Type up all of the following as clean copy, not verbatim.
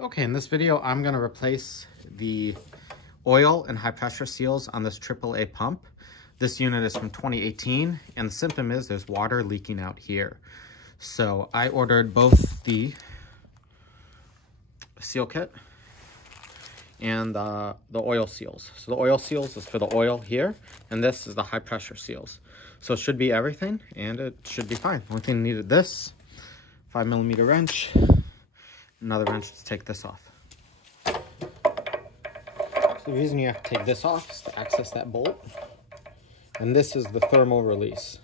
Okay, in this video, I'm gonna replace the oil and high pressure seals on this AAA pump. This unit is from 2018, and the symptom is there's water leaking out here. So I ordered both the seal kit and the oil seals. So the oil seals is for the oil here, and this is the high pressure seals. So it should be everything, and it should be fine. Only thing needed this 5mm wrench, another wrench to take this off. So the reason you have to take this off is to access that bolt, and this is the thermal release.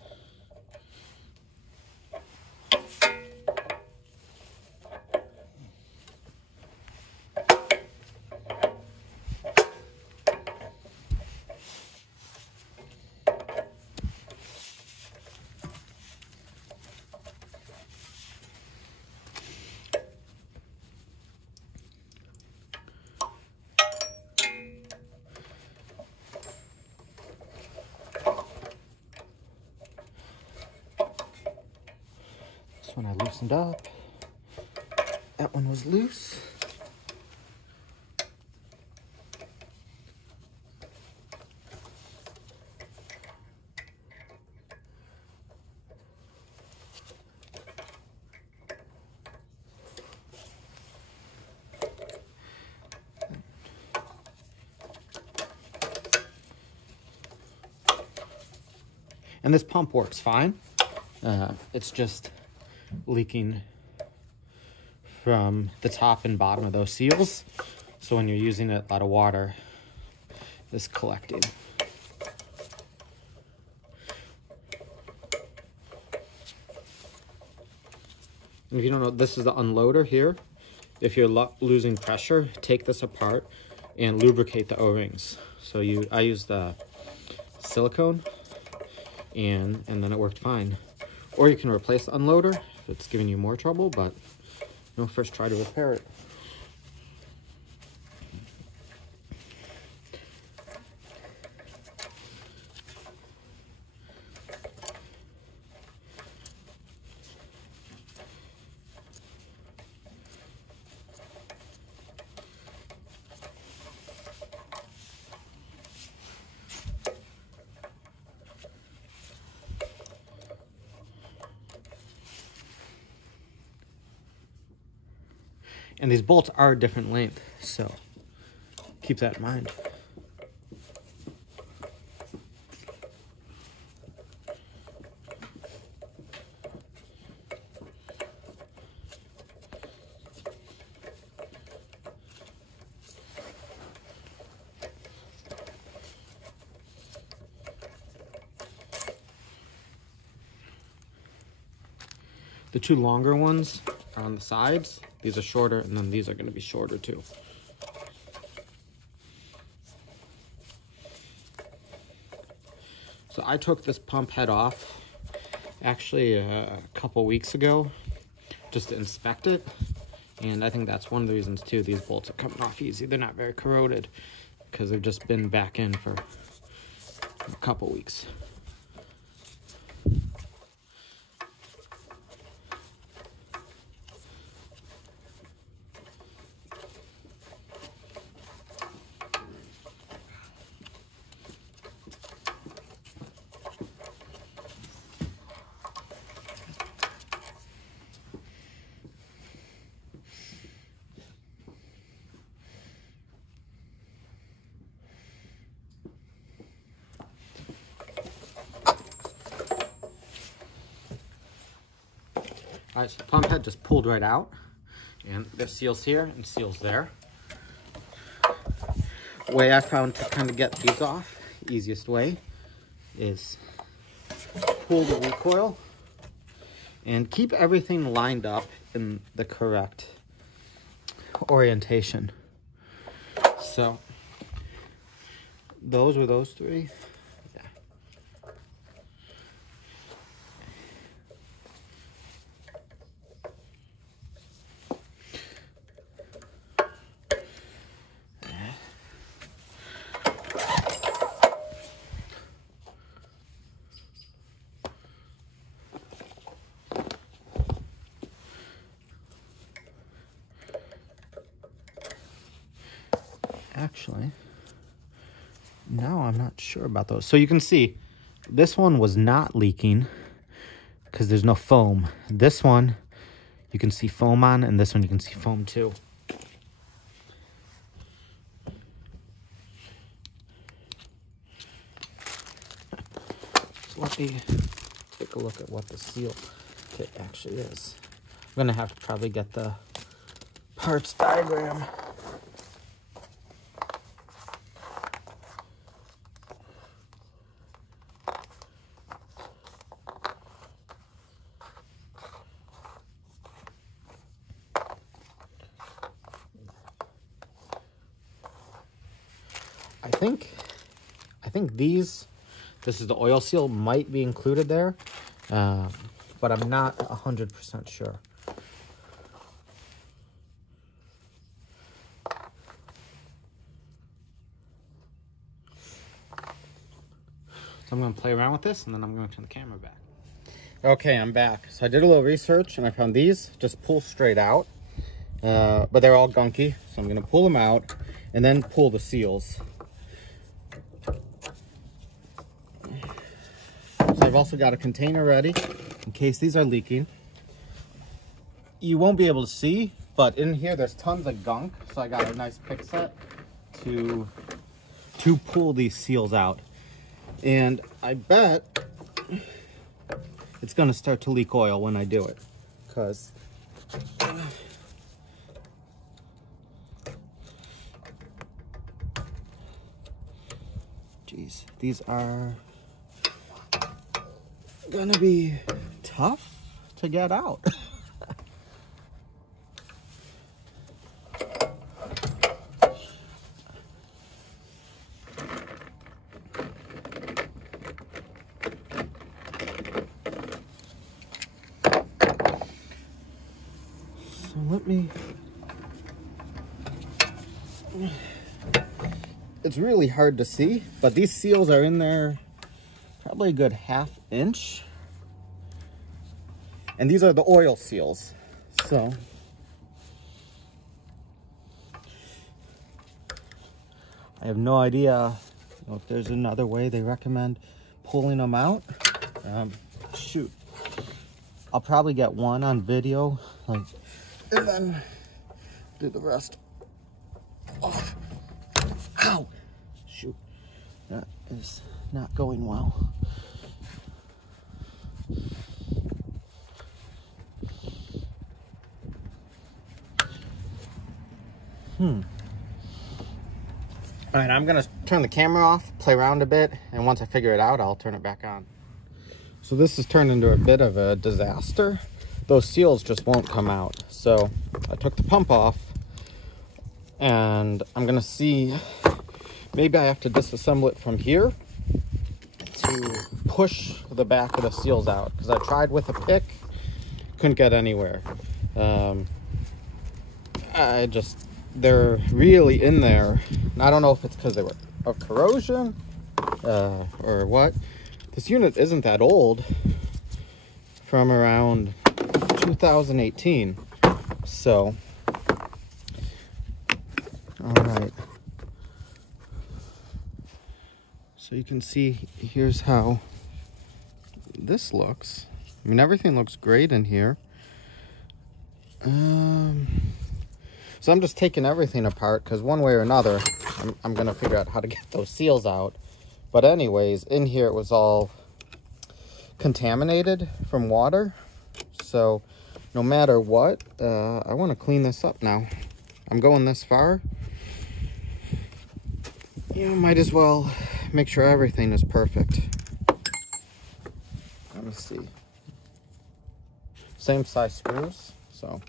One I loosened up. That one was loose. And this pump works fine. It's just leaking from the top and bottom of those seals. So when you're using it, a lot of water is collecting. And if you don't know, this is the unloader here. If you're losing pressure, take this apart and lubricate the O-rings. So I used the silicone and then it worked fine. Or you can replace the unloader if it's giving you more trouble, but first try to repair it. And these bolts are a different length, so keep that in mind. The two longer ones are on the sides. These are shorter, and then these are going to be shorter too. So I took this pump head off actually a couple weeks ago just to inspect it, and I think that's one of the reasons too these bolts are coming off easy. They're not very corroded because they've just been back in for a couple weeks. All right, so the pump head just pulled right out, and there's seals here and seals there. The way I found to kind of get these off, easiest way, is pull the recoil and keep everything lined up in the correct orientation. So those were those three. Actually, now I'm not sure about those. So you can see this one was not leaking because there's no foam. This one you can see foam on, and this one you can see foam too. So let me take a look at what the seal kit actually is. I'm gonna have to probably get the parts diagram. I think this is the oil seal, might be included there, but I'm not 100% sure. So I'm going to play around with this, and then I'm going to turn the camera back. Okay, I'm back. So I did a little research, and I found these just pull straight out, but they're all gunky. So I'm going to pull them out and then pull the seals. So I've also got a container ready in case these are leaking. You won't be able to see, but in here there's tons of gunk. So I got a nice pick set to pull these seals out. And I bet it's gonna start to leak oil when I do it, because geez, these are gonna be tough to get out. So let me, it's really hard to see, but these seals are in there probably a good ½ inch. And these are the oil seals. So I have no idea if there's another way they recommend pulling them out. Shoot. I'll probably get one on video, like, and then do the rest off. Ow! Shoot. That is not going well. All right, I'm gonna turn the camera off, play around a bit, and once I figure it out, I'll turn it back on. So this has turned into a bit of a disaster. Those seals just won't come out. So I took the pump off, and I'm gonna see, maybe I have to disassemble it from here to push the back of the seals out, because I tried with a pick, couldn't get anywhere. They're really in there. And I don't know if it's because they were of corrosion or what. This unit isn't that old, from around 2018. So, all right. So you can see, here's how this looks. I mean, everything looks great in here. So I'm just taking everything apart, because one way or another, I'm going to figure out how to get those seals out. But anyways, in here it was all contaminated from water. So no matter what, I want to clean this up now. I'm going this far. You might as well make sure everything is perfect. Let me see. Same size screws, so.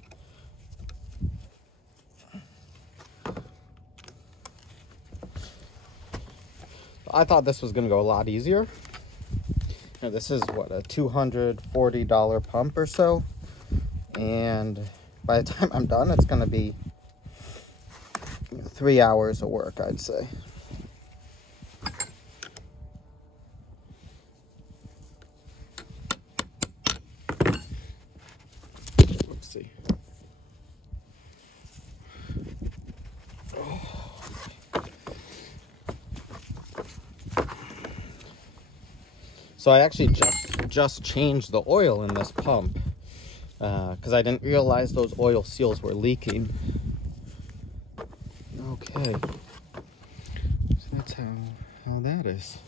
I thought this was going to go a lot easier. Now, this is what, a $240 pump or so, and by the time I'm done, it's going to be 3 hours of work, I'd say. Let's see. Oh. So I actually just changed the oil in this pump because I didn't realize those oil seals were leaking. Okay, so that's how that is.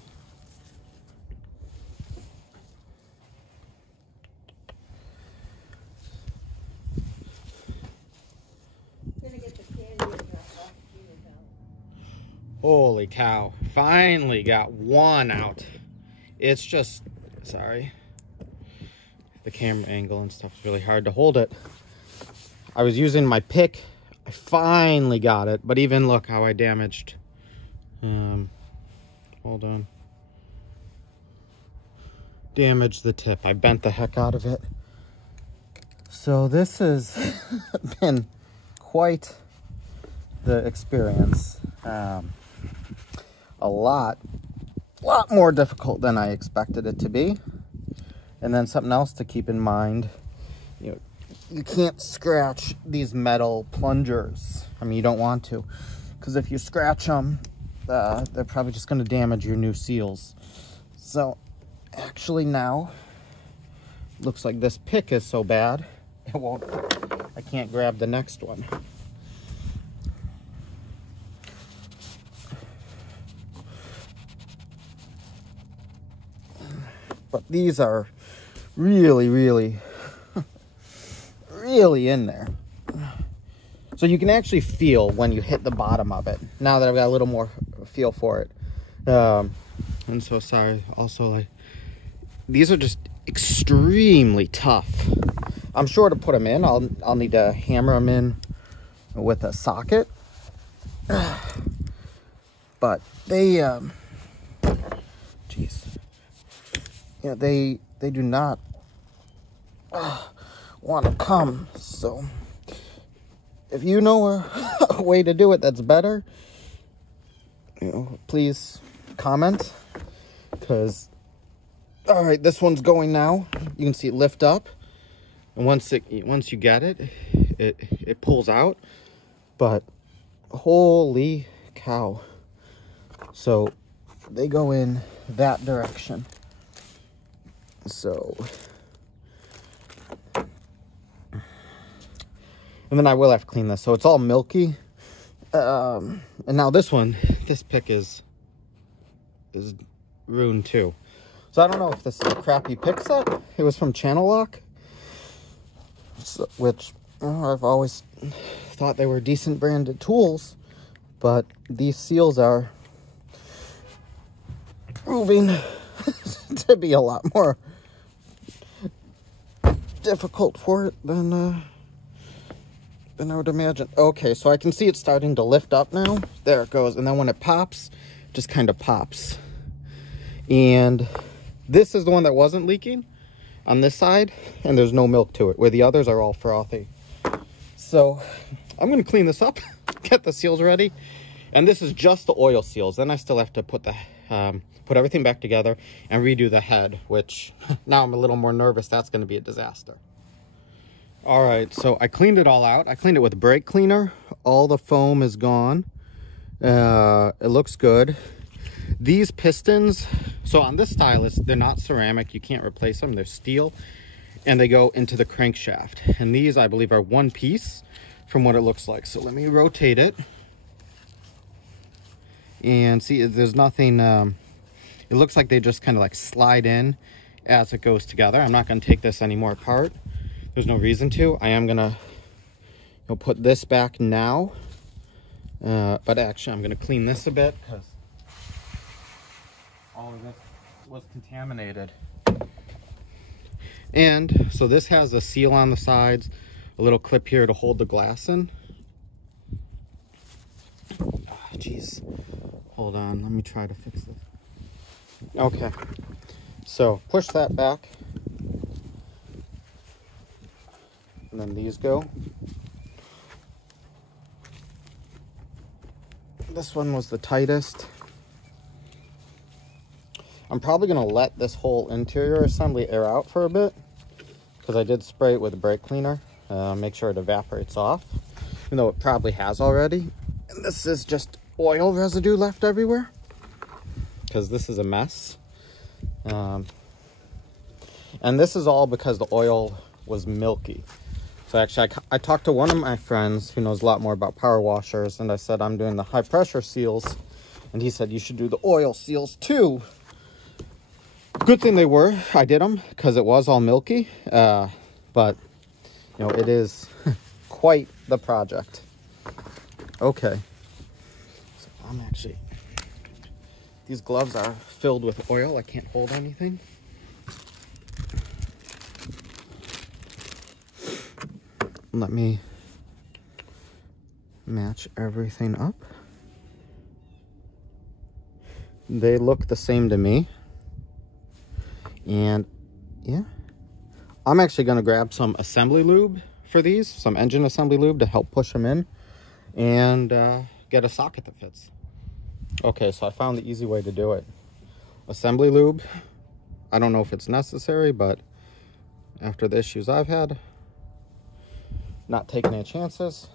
Holy cow, finally got one out. It's just, sorry, the camera angle and stuff is really hard to hold it. I was using my pick, I finally got it, but even look how I damaged, hold on, damaged the tip. I bent the heck out of it. So this has been quite the experience. A lot more difficult than I expected it to be. And then something else to keep in mind, you can't scratch these metal plungers. I mean, you don't want to, because if you scratch them, they're probably just going to damage your new seals. So actually now, looks like this pick is so bad, I can't grab the next one. But these are really, really, really in there. So you can actually feel when you hit the bottom of it. Now that I've got a little more feel for it. And so sorry, also like, these are just extremely tough. I'm sure to put them in, I'll need to hammer them in with a socket. But they, geez. Yeah, they do not want to come. So if you know a way to do it that's better, please comment. Because, all right, this one's going now. You can see it lift up, and once you get it, it pulls out. But holy cow! So they go in that direction. So, and then I will have to clean this. So it's all milky. And now this pick is ruined too. So I don't know if this is a crappy pick set. It was from Channel Lock, which I've always thought they were decent branded tools, but these seals are proving to be a lot more difficult for it than I would imagine. Okay, so I can see it starting to lift up now. There it goes. And then when it pops, it just kind of pops. And this is the one that wasn't leaking on this side, and there's no milk to it, where the others are all frothy. So I'm going to clean this up, get the seals ready. And this is just the oil seals. Then I still have to put everything back together and redo the head, which now I'm a little more nervous. That's going to be a disaster. All right, so I cleaned it all out. I cleaned it with brake cleaner. All the foam is gone. It looks good. These pistons, so on this stylus, they're not ceramic. You can't replace them. They're steel, and they go into the crankshaft. And these, I believe, are one piece from what it looks like. So let me rotate it. And see, there's nothing, it looks like they just kind of like slide in as it goes together. I'm not going to take this any more apart. There's no reason to. I am going to put this back now. But actually, I'm going to clean this a bit because all of this was contaminated. And so this has a seal on the sides, a little clip here to hold the glass in. Jeez. Hold on, let me try to fix this. Okay, so push that back. And then these go. This one was the tightest. I'm probably gonna let this whole interior assembly air out for a bit, because I did spray it with a brake cleaner. Make sure it evaporates off, even though it probably has already. And this is just oil residue left everywhere, because this is a mess. And this is all because the oil was milky. So actually, I talked to one of my friends who knows a lot more about power washers, and I said, I'm doing the high pressure seals. And he said, you should do the oil seals too. Good thing they were. I did them because it was all milky. But, you know, it is quite the project. Okay. So I'm actually, these gloves are filled with oil. I can't hold anything. Let me match everything up. They look the same to me. And yeah, I'm actually going to grab some assembly lube for these, some engine assembly lube to help push them in, and get a socket that fits. Okay, so I found the easy way to do it. Assembly lube, I don't know if it's necessary, but after the issues I've had, not taking any chances,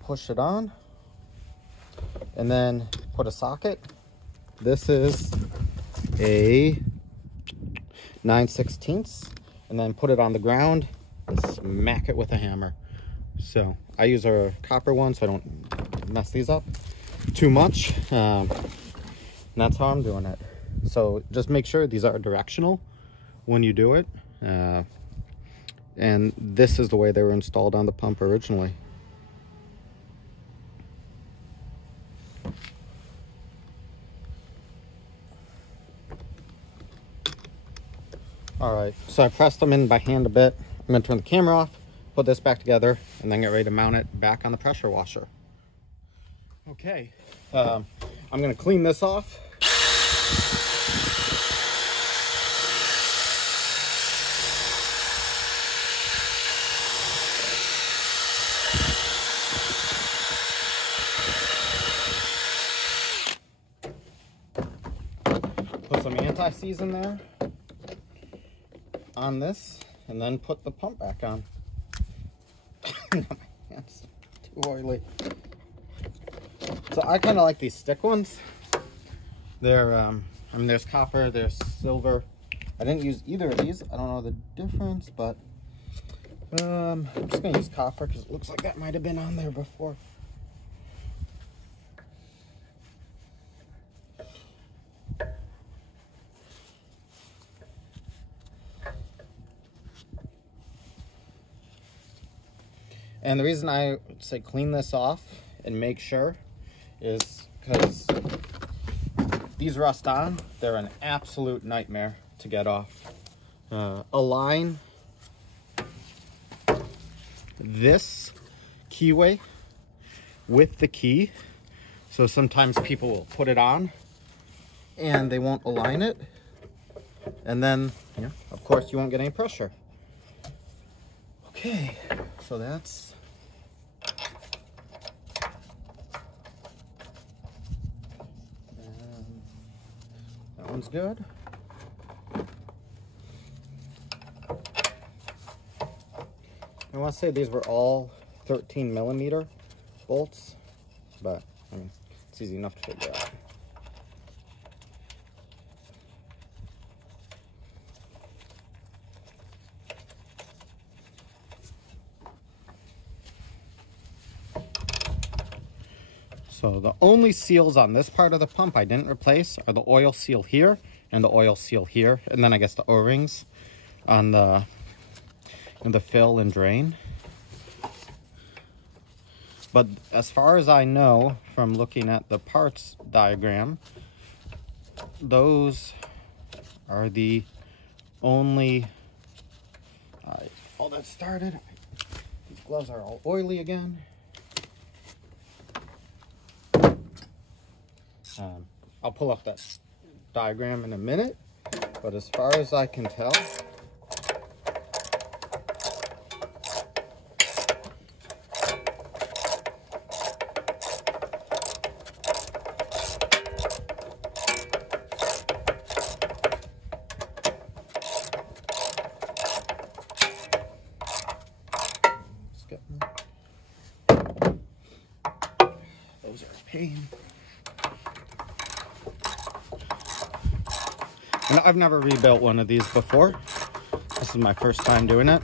push it on, and then put a socket. This is a 9/16, and then put it on the ground and smack it with a hammer. So I use a copper one so I don't mess these up too much. And that's how I'm doing it. So just make sure these are directional when you do it. And this is the way they were installed on the pump originally. All right, so I pressed them in by hand a bit. I'm gonna turn the camera off, put this back together, and then get ready to mount it back on the pressure washer. Okay, I'm gonna clean this off. Put some anti-seize in there on this, and then put the pump back on. My hands too oily. So I kind of like these stick ones. They're I mean, there's copper, there's silver. I didn't use either of these. I don't know the difference, but I'm just gonna use copper because it looks like that might have been on there before. And the reason I say clean this off and make sure is because these rust on. They're an absolute nightmare to get off. Align this keyway with the key. So sometimes people will put it on and they won't align it. And then, yeah, of course, you won't get any pressure. Okay, so that's that one's good. I want to say these were all 13mm bolts, but I mean, it's easy enough to figure out. So the only seals on this part of the pump I didn't replace are the oil seal here and the oil seal here, and then I guess the O-rings on the fill and drain. But as far as I know from looking at the parts diagram, those are the only all that started. These gloves are all oily again. I'll pull up that diagram in a minute, but as far as I can tell, those are a pain. And I've never rebuilt one of these before, This is my first time doing it.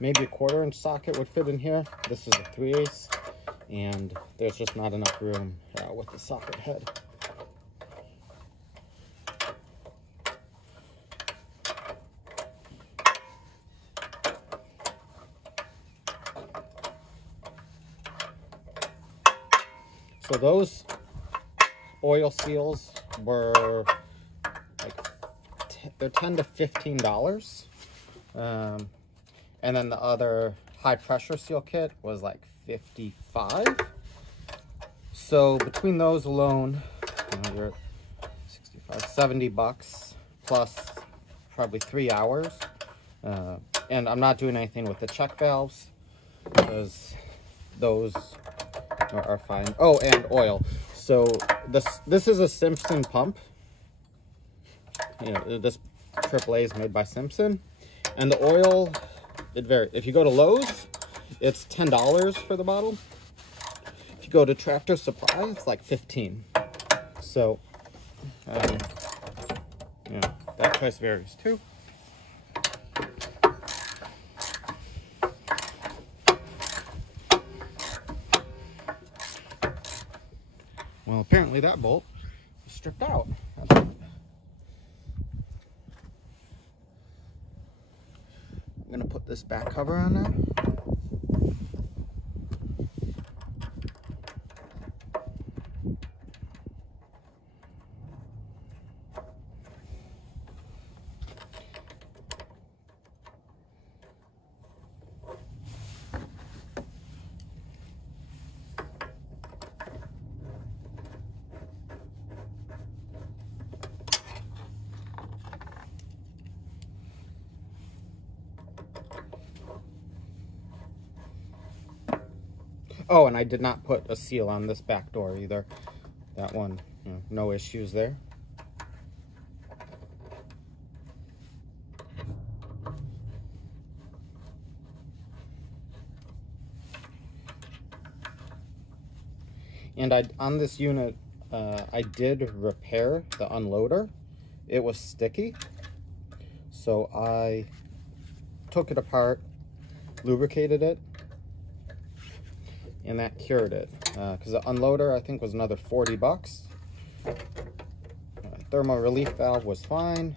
Maybe a 1/4-inch socket would fit in here. This is a 3/8, and there's just not enough room with the socket head. So those oil seals were like they're $10 to $15. And then the other high pressure seal kit was like $55. So between those alone, you're 65, $70 plus probably 3 hours. And I'm not doing anything with the check valves because those are fine. Oh, and oil. So this is a Simpson pump. You know, this AAA is made by Simpson, and the oil, it varies. If you go to Lowe's, it's $10 for the bottle. If you go to Tractor Supply, it's like $15. So, yeah, that price varies too. Well, apparently that bolt is stripped out. I'm gonna put this back cover on now. Oh, and I did not put a seal on this back door either. That one, no issues there. And on this unit, I did repair the unloader. It was sticky, so I took it apart, lubricated it, and that cured it. Because the unloader, I think, was another $40. Thermal relief valve was fine.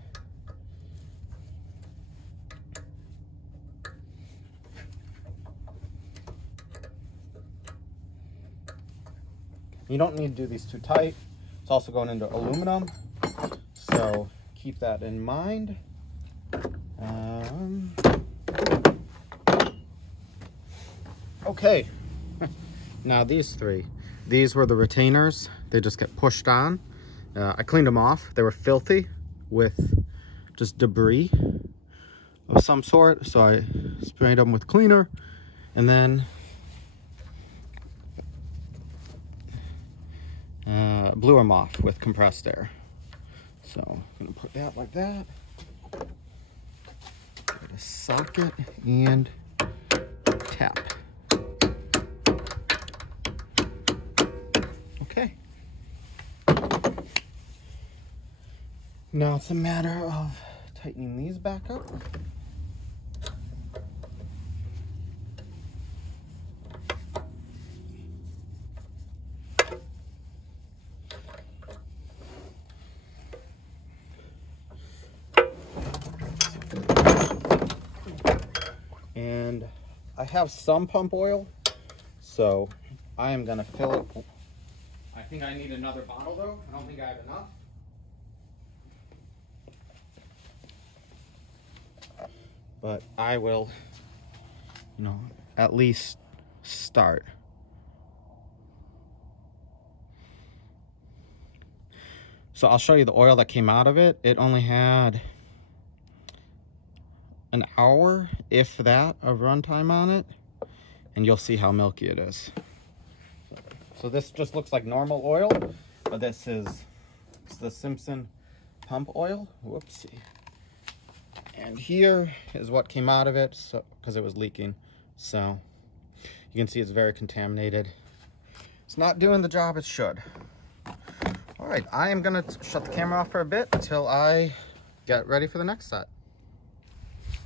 You don't need to do these too tight. It's also going into aluminum, so keep that in mind. Okay. Now these were the retainers. They just get pushed on. I cleaned them off. They were filthy with just debris of some sort. So I sprayed them with cleaner and then blew them off with compressed air. So I'm gonna put that like that. Get a socket and tap. Okay. Now it's a matter of tightening these back up. And I have some pump oil, so I am gonna fill it. I think I need another bottle though. I don't think I have enough. But I will, at least start. So I'll show you the oil that came out of it. It only had an hour, if that, of runtime on it, and you'll see how milky it is. So this just looks like normal oil, but this is the Simpson pump oil. Whoopsie. And here is what came out of it, so because it was leaking. So you can see it's very contaminated. It's not doing the job it should. All right, I am gonna shut the camera off for a bit until I get ready for the next set.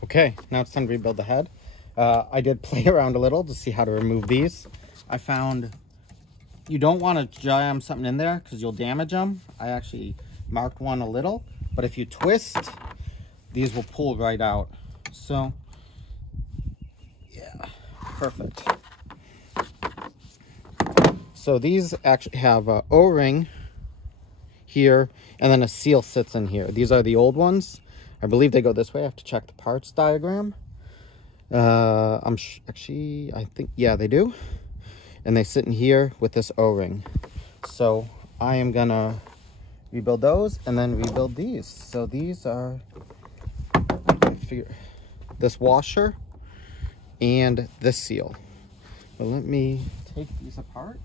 Okay, now it's time to rebuild the head. I did play around a little to see how to remove these. I found you don't want to jam something in there because you'll damage them. I actually marked one a little, but if you twist, these will pull right out. So yeah, perfect. So these actually have a O-ring here, and then a seal sits in here. These are the old ones. I believe they go this way. I have to check the parts diagram. I think, yeah, they do. And they sit in here with this O-ring. So I am gonna rebuild those and then rebuild these. So these are, this washer and this seal. But let me take these apart.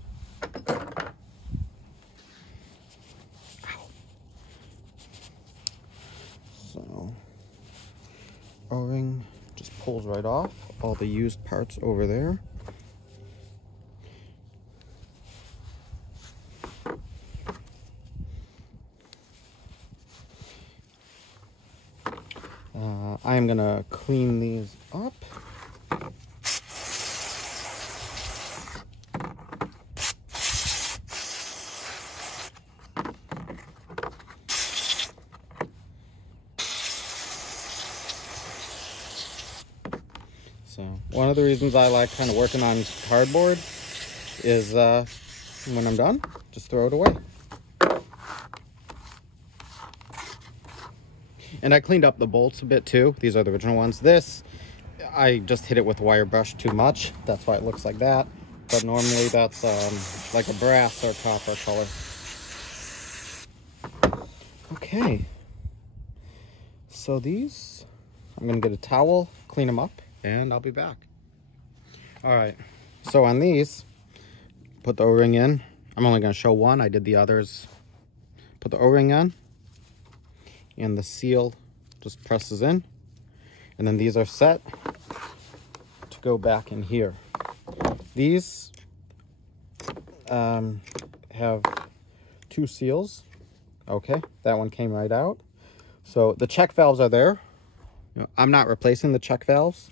So O-ring just pulls right off, all the used parts over there. I am gonna clean these up. So one of the reasons I like kind of working on cardboard is when I'm done, just throw it away. And I cleaned up the bolts a bit too. These are the original ones. This, I just hit it with wire brush too much. That's why it looks like that. But normally that's like a brass or copper color. Okay. So these, I'm gonna get a towel, clean them up, and I'll be back. All right, so on these, put the O-ring in. I'm only gonna show one. I did the others. Put the O-ring on, and the seal just presses in. And then these are set to go back in here. These have two seals. Okay, that one came right out. So the check valves are there. I'm not replacing the check valves.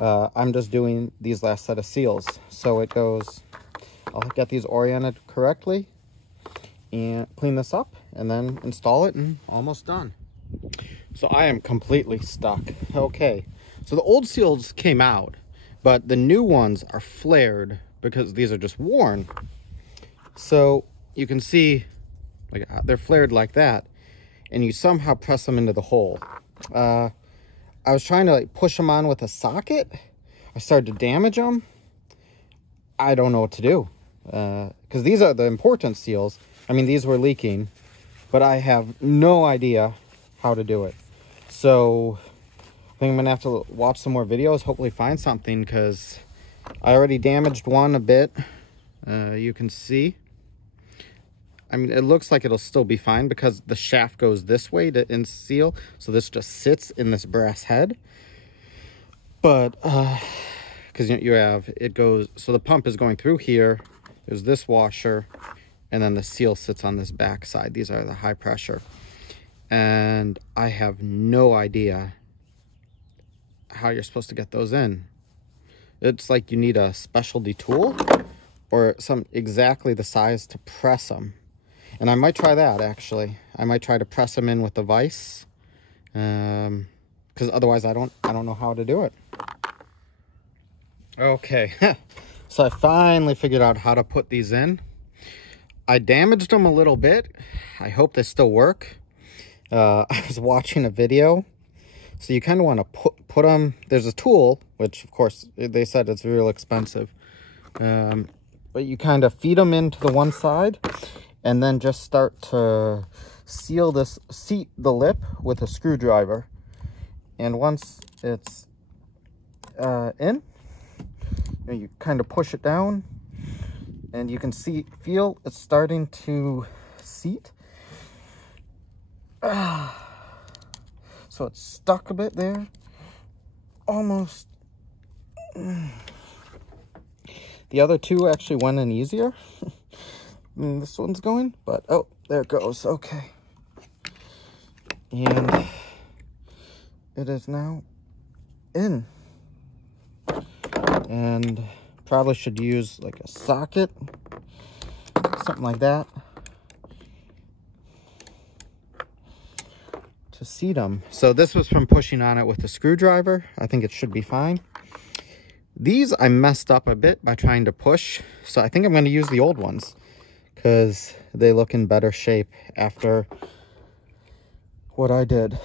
I'm just doing these last set of seals. So it goes, I'll get these oriented correctly and clean this up and then install it and almost done. So I am completely stuck. Okay, so the old seals came out, but the new ones are flared because these are just worn. So you can see like they're flared like that, and you somehow press them into the hole. I was trying to like push them on with a socket. I started to damage them. I don't know what to do because these are the important seals. I mean, these were leaking, but I have no idea how to do it. So I think I'm gonna have to watch some more videos, hopefully find something, because I already damaged one a bit. You can see. I mean, it looks like it'll still be fine because the shaft goes this way to in seal. So this just sits in this brass head. But, because you have, it goes, so the pump is going through here. There's this washer, and then the seal sits on this back side. These are the high pressure. And I have no idea how you're supposed to get those in. It's like you need a specialty tool or some exactly the size to press them. And I might try that, actually. I might try to press them in with the vise, because otherwise I don't know how to do it. Okay, so I finally figured out how to put these in. I damaged them a little bit. I hope they still work. I was watching a video. So you kind of want to put them, there's a tool, which of course they said it's real expensive. But you kind of feed them into the one side, and then just start to seat the lip with a screwdriver. And once it's in. You kind of push it down, and you can feel it's starting to seat. So it's stuck a bit there, almost. The other two actually went in easier. This one's going, but oh, there it goes. Okay, and it is now in. And probably should use like a socket, something like that, to seat them. So this was from pushing on it with a screwdriver. I think it should be fine. These I messed up a bit by trying to push, so I think I'm going to use the old ones because they look in better shape after what I did.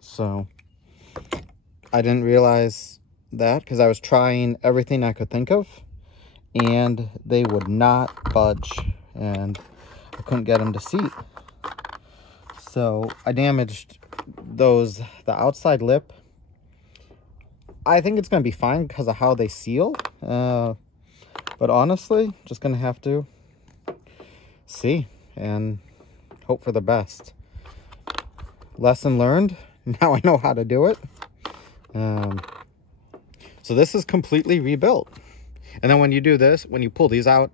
So I didn't realize that because I was trying everything I could think of and they would not budge and I couldn't get them to seat. So I damaged the outside lip. I think it's going to be fine because of how they seal. But honestly, just going to have to see and hope for the best. Lesson learned. Now I know how to do it. So this is completely rebuilt. And then when you do this, when you pull these out,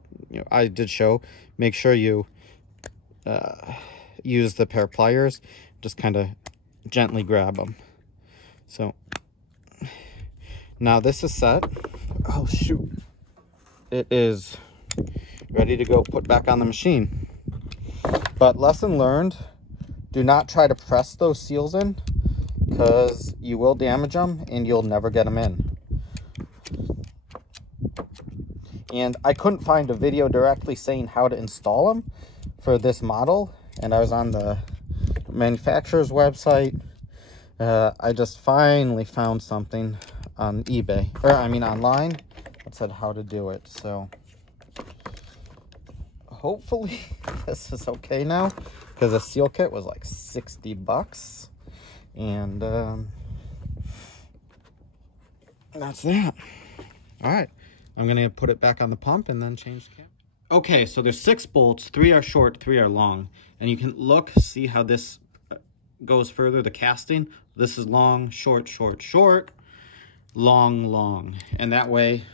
I did show, make sure you use the pair of pliers, just kind of gently grab them. So now this is set. Oh shoot. It is ready to go put back on the machine. But lesson learned, do not try to press those seals in because you will damage them and you'll never get them in. And I couldn't find a video directly saying how to install them for this model. And I was on the manufacturer's website. I just finally found something on eBay, or I mean online, that said how to do it. So hopefully this is okay now, because the seal kit was like 60 bucks. And that's that. All right. I'm going to put it back on the pump and then change the cap. Okay, so there's 6 bolts. 3 are short, 3 are long. And you can see how this goes further, the casting. This is long, short, short, short, long, long. And that way,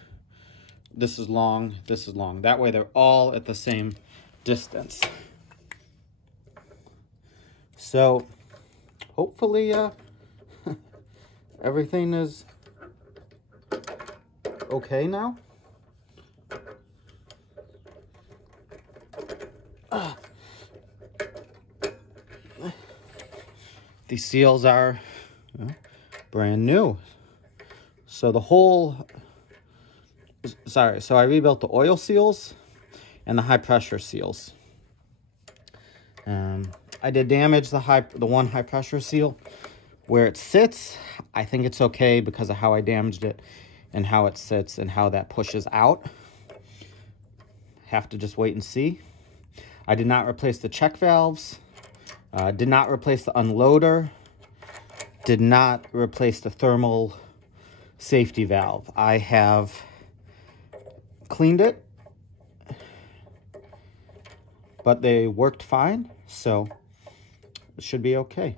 this is long, this is long. That way they're all at the same distance. So, hopefully, everything is okay now. These seals are brand new. So the whole, so I rebuilt the oil seals and the high pressure seals. I did damage the one high pressure seal. Where it sits, I think it's okay because of how I damaged it and how it sits and how that pushes out. Have to just wait and see. I did not replace the check valves. Did not replace the unloader. Did not replace the thermal safety valve. I have cleaned it, but they worked fine, so it should be okay.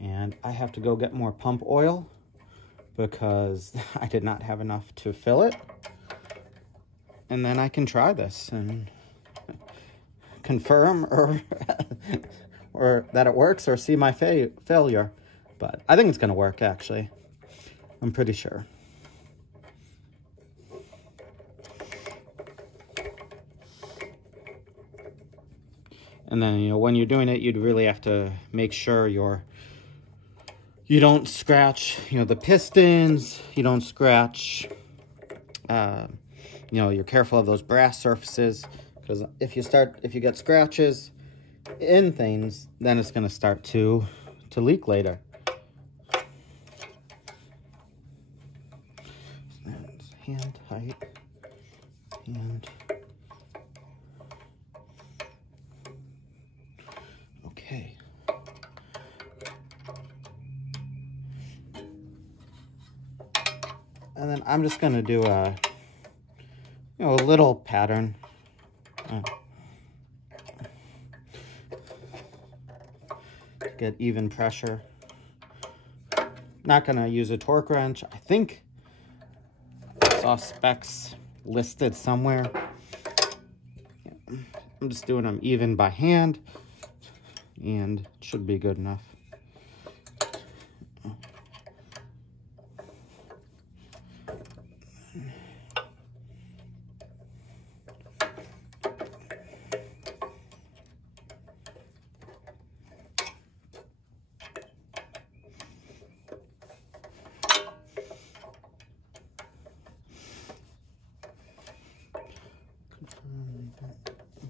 And I have to go get more pump oil because I did not have enough to fill it. And then I can try this and confirm or that it works or see my failure. But I think it's going to work, actually. I'm pretty sure. And then, when you're doing it, you'd really have to make sure you don't scratch, the pistons. You don't scratch, you're careful of those brass surfaces, because if you get scratches in things, then it's going to start to leak later. Hand. Okay. And then I'm just gonna do a, a little pattern. To get even pressure. Not gonna use a torque wrench. I think I saw specs listed somewhere. I'm just doing them even by hand, and it should be good enough.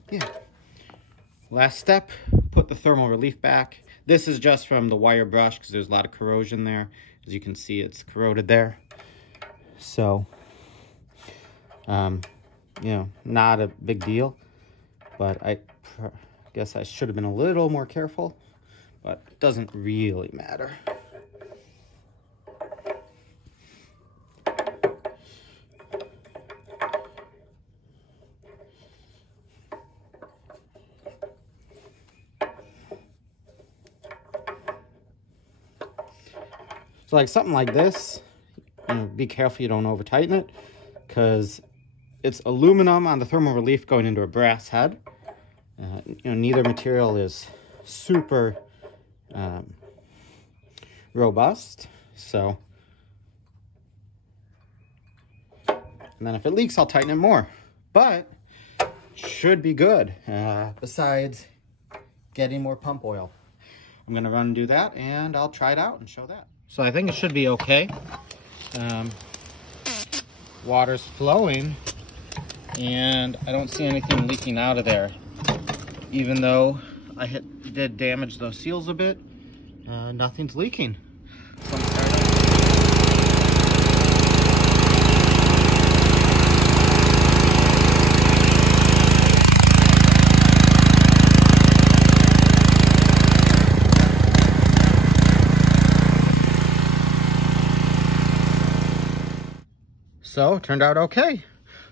Yeah. Last step, put the thermal relief back. This is just from the wire brush because there's a lot of corrosion there. As you can see, it's corroded there. So, not a big deal, but I guess I should have been a little more careful, but it doesn't really matter. So like something like this, be careful you don't over tighten it, because it's aluminum on the thermal relief going into a brass head. Neither material is super robust. So, and then if it leaks, I'll tighten it more. But should be good. Besides getting more pump oil, I'm gonna run and do that, and I'll try it out and show that. So I think it should be okay. Water's flowing, and I don't see anything leaking out of there. Even though I did damage those seals a bit, nothing's leaking. So So it turned out okay.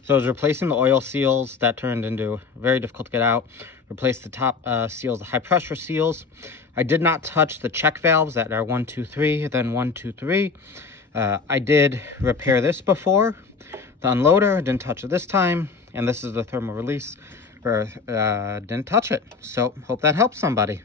So I was replacing the oil seals. That turned into very difficult to get out. Replaced the top seals, the high pressure seals. I did not touch the check valves that are 1, 2, 3, then 1, 2, 3. I did repair this before. The unloader, didn't touch it this time. And this is the thermal release, didn't touch it. So hope that helps somebody.